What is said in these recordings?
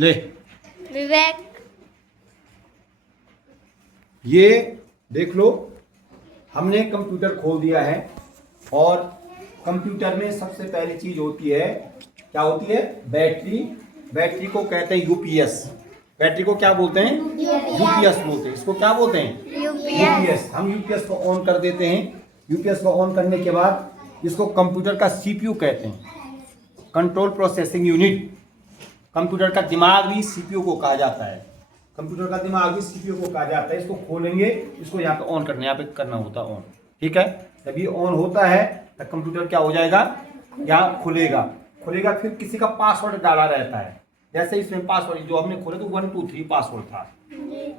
ले विवेक। ये देख लो, हमने कंप्यूटर खोल दिया है और कंप्यूटर में सबसे पहली चीज होती है, क्या होती है? बैटरी। बैटरी को कहते हैं यूपीएस। बैटरी को क्या बोलते हैं? यूपीएस बोलते हैं। इसको क्या बोलते हैं? यूपीएस। हम यूपीएस को ऑन कर देते हैं। यूपीएस को ऑन करने के बाद इसको कंप्यूटर का सीपीयू कहते हैं, कंट्रोल प्रोसेसिंग यूनिट। कंप्यूटर का दिमाग भी सीपीयू को कहा जाता है। कंप्यूटर का दिमाग भी सीपीयू को कहा जाता है। इसको खोलेंगे, इसको यहाँ पे ऑन करना, यहाँ पे करना होता है ऑन। ठीक है, जब ये ऑन होता है तो कंप्यूटर क्या हो जाएगा? यहाँ खुलेगा। खुलेगा, फिर किसी का पासवर्ड डाला रहता है। जैसे इसमें पासवर्ड जो हमने खोला तो 1 2 3 पासवर्ड था,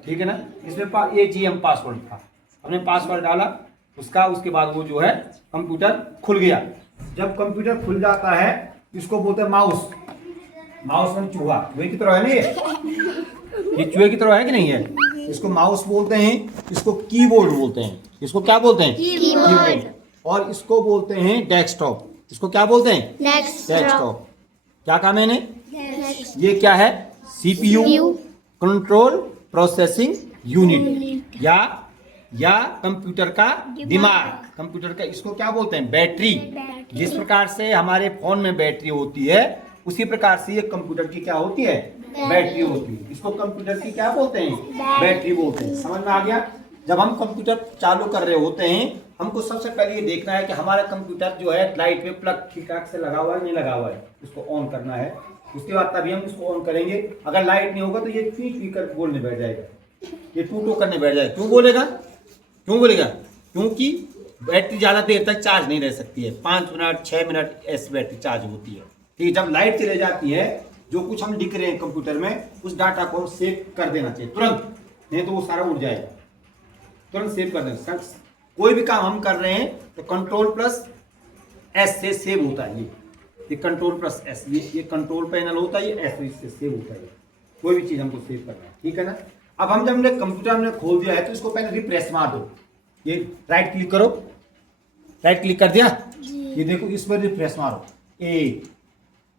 ठीक है ना। इसमें AGM पासवर्ड था, हमने पासवर्ड डाला उसका। उसके बाद वो जो है कंप्यूटर खुल गया। जब कंप्यूटर खुल जाता है इसको बोलते हैं माउस। माउस में चूहा, चूहे की तरह है ना ये चूहे की तरह है कि नहीं है? इसको माउस बोलते हैं। इसको कीबोर्ड बोलते हैं। इसको क्या बोलते हैं? कीबोर्ड। और इसको बोलते हैं डेस्कटॉप। इसको क्या बोलते हैं? डेस्कटॉप। क्या काम है इन्हें? ये क्या है? सीपीयू, कंट्रोल प्रोसेसिंग यूनिट, या कंप्यूटर का दिमाग। कंप्यूटर का इसको क्या बोलते हैं? बैटरी। जिस प्रकार से हमारे फोन में बैटरी होती है उसी प्रकार से ये कंप्यूटर की क्या होती है? बैटरी होती है। इसको कंप्यूटर की क्या बोलते हैं? बैटरी बोलते हैं। समझ में आ गया? जब हम कंप्यूटर चालू कर रहे होते हैं हमको सबसे पहले ये देखना है कि हमारा कंप्यूटर जो है लाइट पे प्लग ठीक ठाक से लगा हुआ है नहीं लगा हुआ है। इसको ऑन करना है। उसके बाद तभी हम इसको ऑन करेंगे। अगर लाइट नहीं होगा तो ये पी कर बोलने बैठ जाएगा, ये टू करने बैठ जाएगा। क्यों बोलेगा? क्योंकि बैटरी ज़्यादा देर तक चार्ज नहीं रह सकती है। 5 मिनट 6 मिनट ऐसी बैटरी चार्ज होती है। ठीक है, जब लाइट चले जाती है जो कुछ हम लिख रहे हैं कंप्यूटर में उस डाटा को सेव कर देना चाहिए तुरंत, नहीं तो वो सारा उड़ जाएगा। तुरंत सेव कर देना। कोई भी काम हम कर रहे हैं तो Ctrl+S से सेव होता है। ये Ctrl+S, ये कंट्रोल पैनल होता है, ये S से सेव होता है। कोई भी चीज हमको सेव करना है, ठीक है ना। अब हम जब हमने कंप्यूटर हमने खोल दिया है तो इसको पहले रिफ्रेश मार दो। ये राइट क्लिक करो, राइट क्लिक कर दिया, ये देखो इस पर रिफ्रेश मारो। 1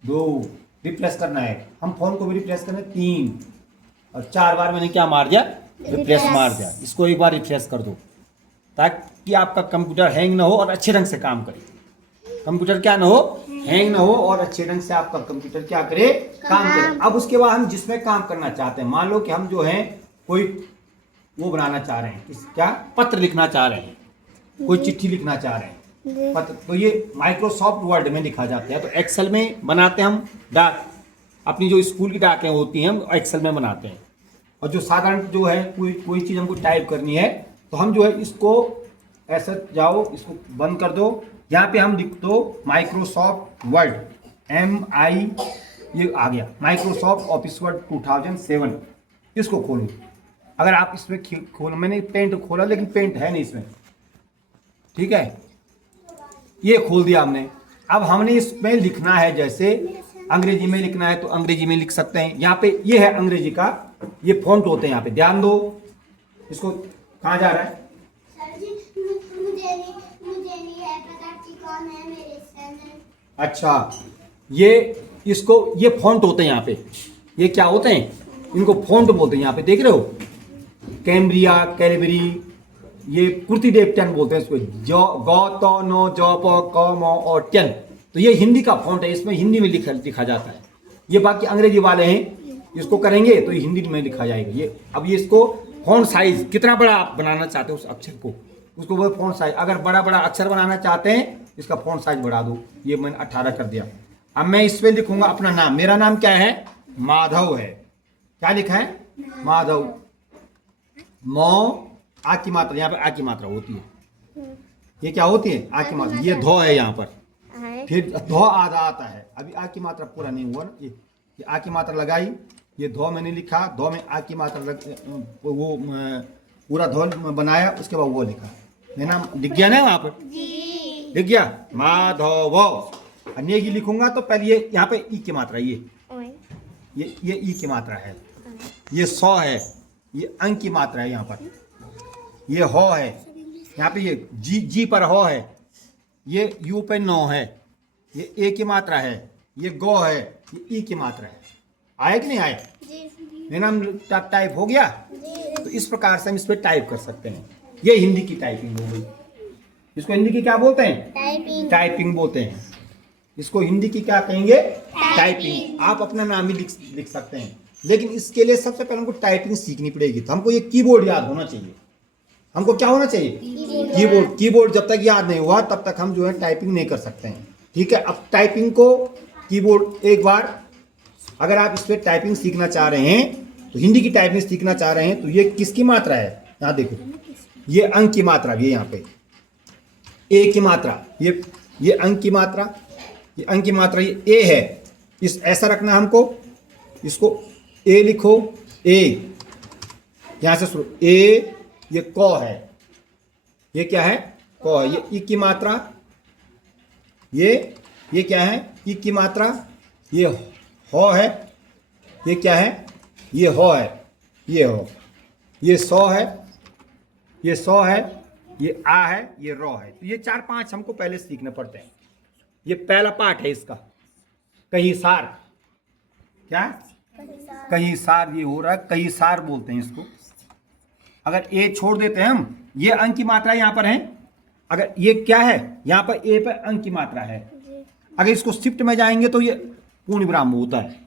2 रिफ्रेश करना है। हम फोन को भी रिफ्रेश करना है 3 और 4 बार मैंने क्या मार दिया? रिफ्रेश मार दिया। इसको एक बार रिफ्रेश कर दो ताकि आपका कंप्यूटर हैंग ना हो और अच्छे ढंग से काम करे। कंप्यूटर क्या ना हो? हैंग ना हो और अच्छे ढंग से आपका कंप्यूटर क्या करे? काम करे। अब उसके बाद हम जिसमें काम करना चाहते हैं, मान लो कि हम जो है कोई वो बनाना चाह रहे हैं, क्या पत्र लिखना चाह रहे हैं, कोई चिट्ठी लिखना चाह रहे हैं पत्र, तो ये माइक्रोसॉफ्ट वर्ड में लिखा जाता है। तो एक्सेल में बनाते हैं हम डाक, अपनी जो स्कूल की डाकें होती हैं हम एक्सेल में बनाते हैं। और जो साधारण जो है कोई चीज़ हमको टाइप करनी है तो हम जो है इसको ऐसे जाओ, इसको बंद कर दो, यहाँ पे हम लिख दो माइक्रोसॉफ्ट वर्ड, MI, ये आ गया माइक्रोसॉफ्ट ऑफिस वर्ड 2007। इसको खोलो। अगर आप इसमें खोलो, मैंने पेंट खोला लेकिन पेंट है नहीं इसमें, ठीक है, ये खोल दिया हमने। अब हमने इसमें लिखना है, जैसे अंग्रेजी में लिखना है तो अंग्रेजी में लिख सकते हैं। यहाँ पे ये है अंग्रेजी का, ये फॉन्ट होते हैं यहाँ पे, ध्यान दो। इसको कहाँ जा रहा है? अच्छा, ये फॉन्ट होते हैं यहाँ पे। ये क्या होते हैं? इनको फॉन्ट बोलते हैं। यहाँ पे देख रहे हो, कैम्ब्रिया, कैलबरी, ये कुर्ती डेप्टन बोलते हैं इसको। गौ तो नो जौ प क म और टन, तो ये हिंदी का फॉन्ट है, इसमें हिंदी में लिखा जाता है। ये बाकी अंग्रेजी वाले हैं, इसको करेंगे तो ये हिंदी में लिखा जाएगा। ये अब ये इसको फॉन्ट साइज कितना बड़ा आप बनाना चाहते हो उस अक्षर को, उसको वो फॉन्ट साइज, अगर बड़ा बड़ा अक्षर बनाना चाहते हैं इसका फॉन्ट साइज बढ़ा दो। ये मैंने 18 कर दिया। अब मैं इस पर लिखूंगा अपना नाम। मेरा नाम क्या है? माधव है। क्या लिखा है? माधव। आ की मात्रा, यहाँ पे आ की मात्रा होती है। ये क्या होती है? आ की मात्रा। ये धो है यहाँ पर, फिर धो आधा आता है। अभी आ की मात्रा पूरा नहीं हुआ ना। ये आ की मात्रा लगाई, ये धो मैंने लिखा, धो में आ की मात्रा वो पूरा धो बनाया, उसके बाद वो लिखा। मेरा नाम लिख गया ना वहाँ पर? लिख गया माधव। अन्य की लिखूंगा तो पहले ये यहाँ पे ई की मात्रा, ये ई की मात्रा है, ये 100 है, ये अंक की मात्रा है यहाँ पर, ये हो है यहाँ पे, ये जी पर हो है, ये यू पे 9 है, ये ए की मात्रा है, ये गो है, ये ई की मात्रा है। आया कि नहीं आया? मेरा नाम टाइप हो गया। तो इस प्रकार से हम इस पर टाइप कर सकते हैं। ये हिंदी की टाइपिंग हो गई। इसको हिंदी की क्या बोलते हैं? टाइपिंग बोलते हैं। इसको हिंदी की क्या कहेंगे? टाइपिंग। आप अपना नाम ही लिख सकते हैं, लेकिन इसके लिए सबसे पहले हमको टाइपिंग सीखनी पड़ेगी। तो हमको ये कीबोर्ड याद होना चाहिए। हमको क्या होना चाहिए? कीबोर्ड। कीबोर्ड जब तक याद नहीं हुआ तब तक हम जो है टाइपिंग नहीं कर सकते हैं। ठीक है, अब टाइपिंग को कीबोर्ड एक बार अगर आप इस पर टाइपिंग सीखना चाह रहे हैं, तो हिंदी की टाइपिंग सीखना चाह रहे हैं, तो ये किसकी मात्रा है? यहाँ देखो, ये अंक की मात्रा भी है। यहाँ पे ए की मात्रा, ये अंक की मात्रा, ये अंक की मात्रा, ये ए है। इस ऐसा रखना हमको, इसको ए लिखो। ए यहां से शुरू, ए, ये क है, ये क्या है? क है। ये ई की मात्रा, ये क्या है? ई की मात्रा। ये हो है, ये क्या है? ये हो है, ये हो। ये सौ है, ये सौ है, ये आ है, ये रॉ है। तो ये 4-5 हमको पहले सीखने पड़ते हैं। ये पहला पार्ट है इसका। कहीं सार, क्या? कहीं सार ये हो रहा है, कहीं सार बोलते हैं इसको। अगर ए छोड़ देते हैं हम, ये अंक की मात्रा यहाँ पर है। अगर ये क्या है? यहाँ पर ए पर अंक की मात्रा है। अगर इसको शिफ्ट में जाएंगे तो ये पूर्ण विराम होता है।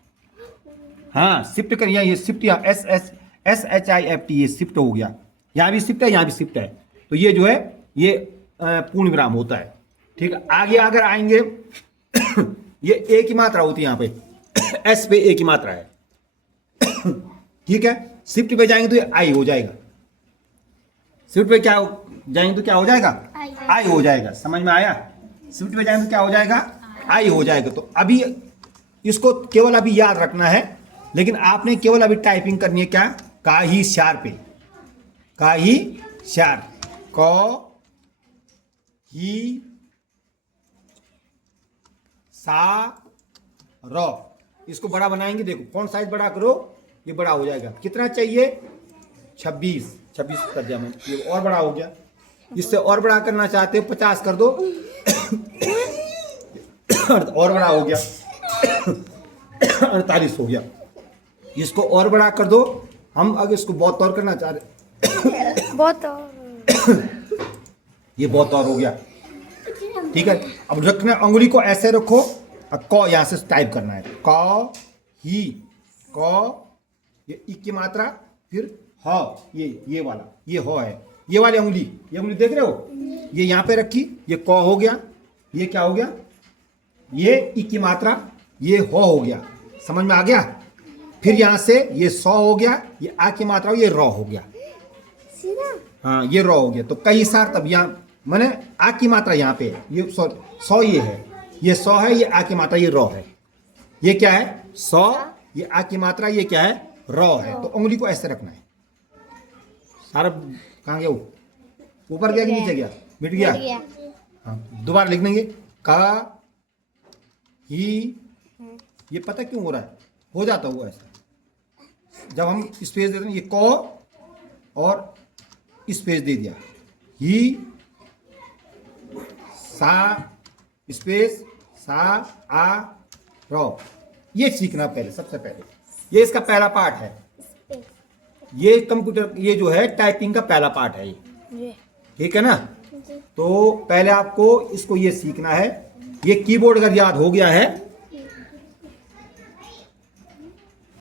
हाँ, शिफ्ट करिए, ये शिफ्ट, या SHIFT, ये शिफ्ट हो गया। यहाँ भी शिफ्ट है, यहाँ भी शिफ्ट है। तो ये जो है ये पूर्ण विराम होता है। ठीक है, आगे अगर आएंगे ये ए की मात्रा होती है यहाँ पे। एस पे ए की मात्रा है। ठीक है, शिफ्ट पे जाएंगे तो ये आई हो जाएगा। शिफ्ट पे क्या जाएंगे तो क्या हो जाएगा? आई हो जाएगा। समझ में आया? शिफ्ट पे जाएंगे तो क्या हो जाएगा? आई हो जाएगा। तो अभी इसको केवल अभी याद रखना है, लेकिन आपने केवल अभी टाइपिंग करनी है। क्या? का ही शार पे, का ही शार, क ही सा र। इसको बड़ा बनाएंगे। देखो कौन साइज बड़ा करो, ये बड़ा हो जाएगा। कितना चाहिए? 26 कर दिया मैंने, ये और बड़ा हो गया। इससे और बड़ा करना चाहते हो 50 कर दो। और बड़ा हो गया, 48 हो गया। इसको और बड़ा कर दो। हम अगर इसको बहुत और करना चाह रहे, बहुत और। ये बहुत और हो गया। ठीक है, अब रखना, अंगुली को ऐसे रखो और क यहां से टाइप करना है। क ही, क, ये ई की मात्रा, फिर ह, ये वाला, ये हो है। ये वाली अंगुली, ये अंगुली देख रहे हो? ये यहाँ पे रखी, ये क हो गया। ये क्या हो गया? ये ई की मात्रा, ये हो गया। समझ में आ गया? फिर यहां से ये 100 हो गया, ये आ की मात्रा, ये रॉ हो गया। हाँ, ये रॉ हो गया। तो कई सार, तब यहाँ मैंने आ की मात्रा यहाँ पे, ये 100 ये है, ये 100 है, ये आ की मात्रा, ये रॉ है। ये क्या है? 100, ये आ की मात्रा, ये क्या है? रॉ है। तो उंगली को ऐसे रखना है। सारा कहाँ गया? वो ऊपर गया कि नीचे गया? मिट गया। हाँ, दोबारा लिख देंगे। का ही, ये पता क्यों हो रहा है? हो जाता हुआ ऐसा जब हम स्पेस देते हैं। ये क और स्पेस दे दिया, ही सा स्पेस सा आ रॉ। ये सीखना पहले, सबसे पहले। ये इसका पहला पार्ट है। ये कंप्यूटर, ये जो है टाइपिंग का पहला पार्ट है ये। ठीक है ना? तो पहले आपको इसको ये सीखना है। ये कीबोर्ड अगर याद हो गया है